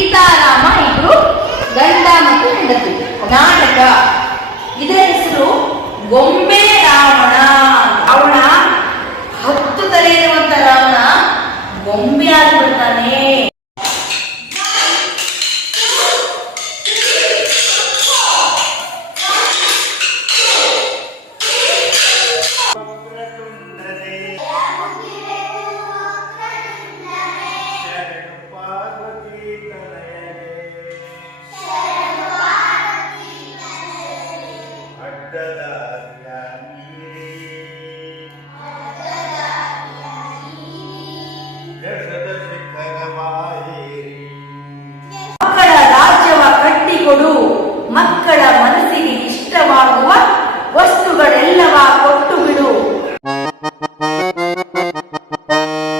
ಸೀತಾರಾಮ ಇಬ್ರು ಗಂಡ ಮತ್ತು ಹೆಂಡತಿ. ನಾಟಕ. ಇದರ ಹೆಸರು ಗೊಂಬೆ Magdalena